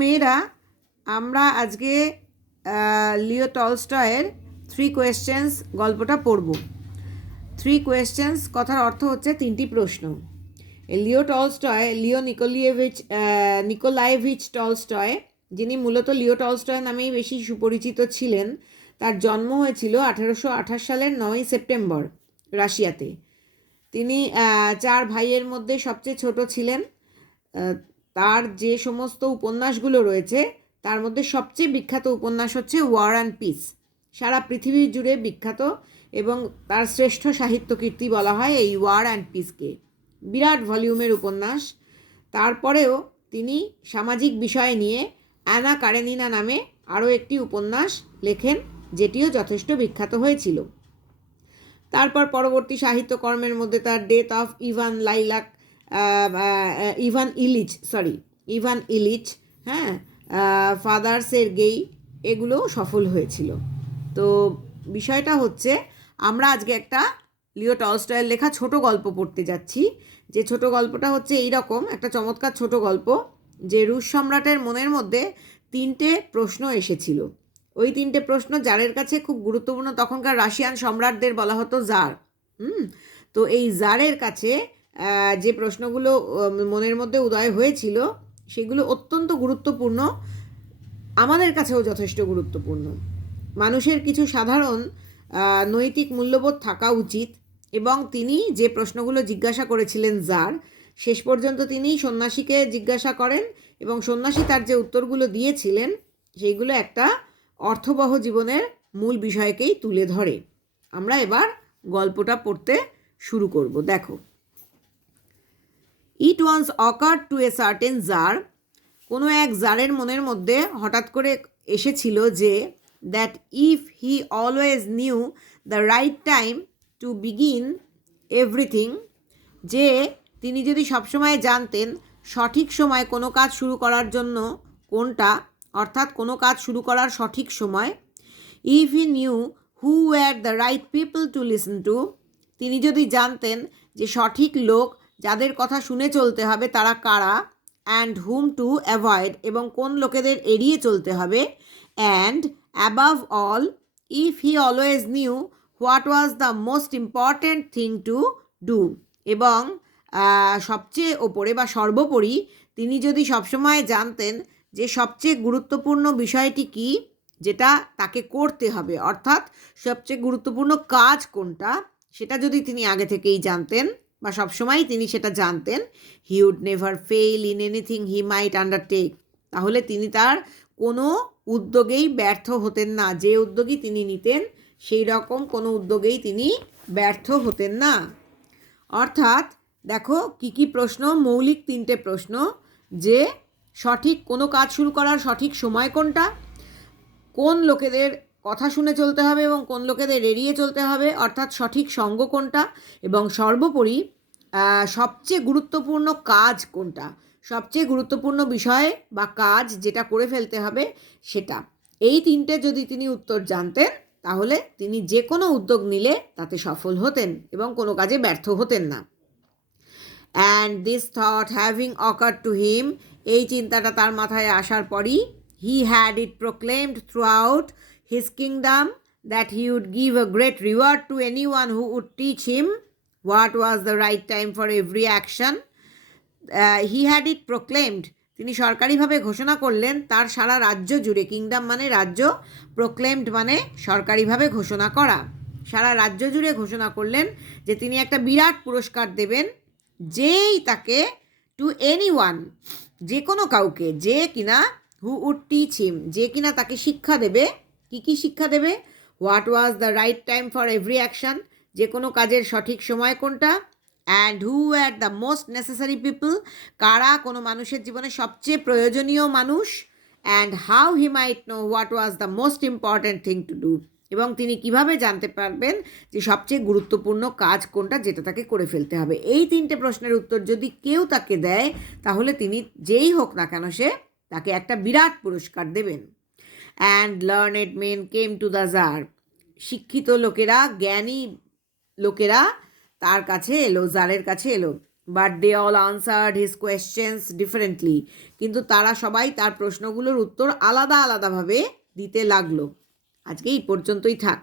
মেয়েরা আমরা আজকে লিও টলস্টয়ের 3 কোয়েশ্চেন্স গল্পটা পড়ব। 3 কোয়েশ্চেন্স কথার অর্থ হচ্ছে 3টি প্রশ্ন। লিও টলস্টয়, নিকোলায়েভিচ টলস্টয়, যিনি মূলত লিও টলস্টয় নামেই বেশি সুপরিচিত ছিলেন, তার জন্ম হয়েছিল 1828 সালের 9 সেপ্টেম্বর রাশিয়াতে। তিনি 4 ভাইয়ের মধ্যে সবচেয়ে ছোট ছিলেন। তার যে সমস্ত উপন্যাসগুলো রয়েছে তার মধ্যে সবচেয়ে বিখ্যাত উপন্যাস হচ্ছে ওয়ার অ্যান্ড পিস। সারা পৃথিবী জুড়ে বিখ্যাত এবং তার শ্রেষ্ঠ সাহিত্য কীর্তি বলা হয় এই ওয়ার অ্যান্ড পিসকে। বিরাট ভলিউমের উপন্যাস। তারপরেও তিনি সামাজিক বিষয় নিয়ে অ্যানা কারেনিনা নামে আরও একটি উপন্যাস লেখেন, যেটিও যথেষ্ট বিখ্যাত হয়েছিল। তারপর পরবর্তী সাহিত্যকর্মের মধ্যে তার death of Ivan Ilyich, father Sergei, এগুলো সফল হয়েছিল। তো বিষয়টা হচ্ছে আমরা আজকে একটা লিও টলস্টয়ের লেখা ছোট গল্প পড়তে যাচ্ছি। যে ছোট গল্পটা হচ্ছে এইরকম একটা চমৎকার ছোট গল্প, যে রুশ সম্রাটের মনের মধ্যে 3টে প্রশ্ন এসেছিল। ওই 3টে প্রশ্ন জারের কাছে খুব গুরুত্বপূর্ণ। তখনকার রাশিয়ান সম্রাটদের বলা হতো জার। তো এই জারের কাছে যে প্রশ্নগুলো মনের মধ্যে উদয় হয়েছিল সেগুলো অত্যন্ত গুরুত্বপূর্ণ, আমাদের কাছেও যথেষ্ট গুরুত্বপূর্ণ। মানুষের কিছু সাধারণ নৈতিক মূল্যবোধ থাকা উচিত, এবং তিনি যে প্রশ্নগুলো জিজ্ঞাসা করেছিলেন জার, শেষ পর্যন্ত তিনি সন্ন্যাসীকে জিজ্ঞাসা করেন এবং সন্ন্যাসী তার যে উত্তরগুলো দিয়েছিলেন সেইগুলো একটা অর্থবহ জীবনের মূল বিষয়কেই তুলে ধরে। আমরা এবার গল্পটা পড়তে শুরু করব। দেখো, it once occurred to a certain tsar, কোনো এক জারের মনের মধ্যে হঠাৎ করে এসেছিল যে that if he always knew the right time to begin everything, যে তিনি যদি সবসময় জানতেন সঠিক সময় কোনো কাজ শুরু করার জন্য কোনটা, অর্থাৎ কোনো কাজ শুরু করার সঠিক সময়। If he knew who were the right people to listen to, তিনি যদি জানতেন যে সঠিক লোক যাদের কথা শুনে চলতে হবে তারা কারা, অ্যান্ড হুম টু অ্যাভয়েড, এবং কোন লোকেদের এড়িয়ে চলতে হবে। And above all, if he always new what was the most important thing to do, এবং সবচেয়ে ওপরে বা সর্বোপরি তিনি যদি সবসময় জানতেন যে সবচেয়ে গুরুত্বপূর্ণ বিষয়টি কী, যেটা তাকে করতে হবে, অর্থাৎ সবচেয়ে গুরুত্বপূর্ণ কাজ কোনটা, সেটা যদি তিনি আগে থেকেই জানতেন বা সবসময় তিনি সেটা জানতেন, he would never fail in anything he might undertake, তাহলে তিনি তার কোনো উদ্যোগেই ব্যর্থ হতেন না। যে উদ্যোগই তিনি নিতেন সেই রকম কোনো উদ্যোগেই তিনি ব্যর্থ হতেন না। অর্থাৎ দেখো কী কী প্রশ্ন, মৌলিক 3টে প্রশ্ন, যে সঠিক কোনো কাজ শুরু করার সঠিক সময় কোনটা, কোন লোকেদের কথা শুনে চলতে হবে এবং কোন লোকেদের এড়িয়ে চলতে হবে, অর্থাৎ সঠিক সঙ্গ কোনটা, এবং সর্বোপরি সবচেয়ে গুরুত্বপূর্ণ কাজ কোনটা, সবচেয়ে গুরুত্বপূর্ণ বিষয় বা কাজ যেটা করে ফেলতে হবে সেটা। এই 3টে যদি তিনি উত্তর জানতেন তাহলে তিনি যে কোনো উদ্যোগ নিলে তাতে সফল হতেন এবং কোনো কাজে ব্যর্থ হতেন না। And this thought having ochre to him, এই চিন্তাটা তার মাথায় আসার পরই, he had it proclaimed throughout his kingdom that he would give a great reward to anyone who would teach him what was the right time for every action. He had it proclaimed, তিনি সরকারিভাবে ঘোষণা করলেন তার সারা রাজ্য জুড়ে, kingdom মানে রাজ্য, proclaimed মানে সরকারিভাবে ঘোষণা করা, সারা রাজ্য জুড়ে ঘোষণা করলেন যে তিনি একটা বিরাট পুরস্কার দেবেন যেই তাকে, টু এনিওয়ান, যে কোনো কাউকে, যে কিনা, হু উড টিচ হিম, যে কিনা তাকে শিক্ষা দেবে। কি কি শিক্ষা দেবে? What was the right time for every action, যে কোনো কাজের সঠিক সময় কোনটা, and who are the most necessary people, কারা কোনো মানুষের জীবনে সবচেয়ে প্রয়োজনীয় মানুষ, and how he might know what was the most important thing to do, এবং তিনি কিভাবে জানতে পারবেন যে সবচেয়ে গুরুত্বপূর্ণ কাজ কোনটা যেটা তাকে করে ফেলতে হবে। এই 3টে প্রশ্নের উত্তর যদি কেউ তাকে দেয় তাহলে তিনি যেই হোক না কেন সে তাকে একটা বিরাট পুরস্কার দেবেন। And learned men came to the tsar, শিক্ষিত লোকেরা, জ্ঞানী লোকেরা তার কাছে এলো, জারের কাছে এলো। But they all answered his questions differently, কিন্তু তারা সবাই তার প্রশ্নগুলোর উত্তর আলাদা আলাদাভাবে দিতে লাগলো। আজকে এই পর্যন্তই থাক।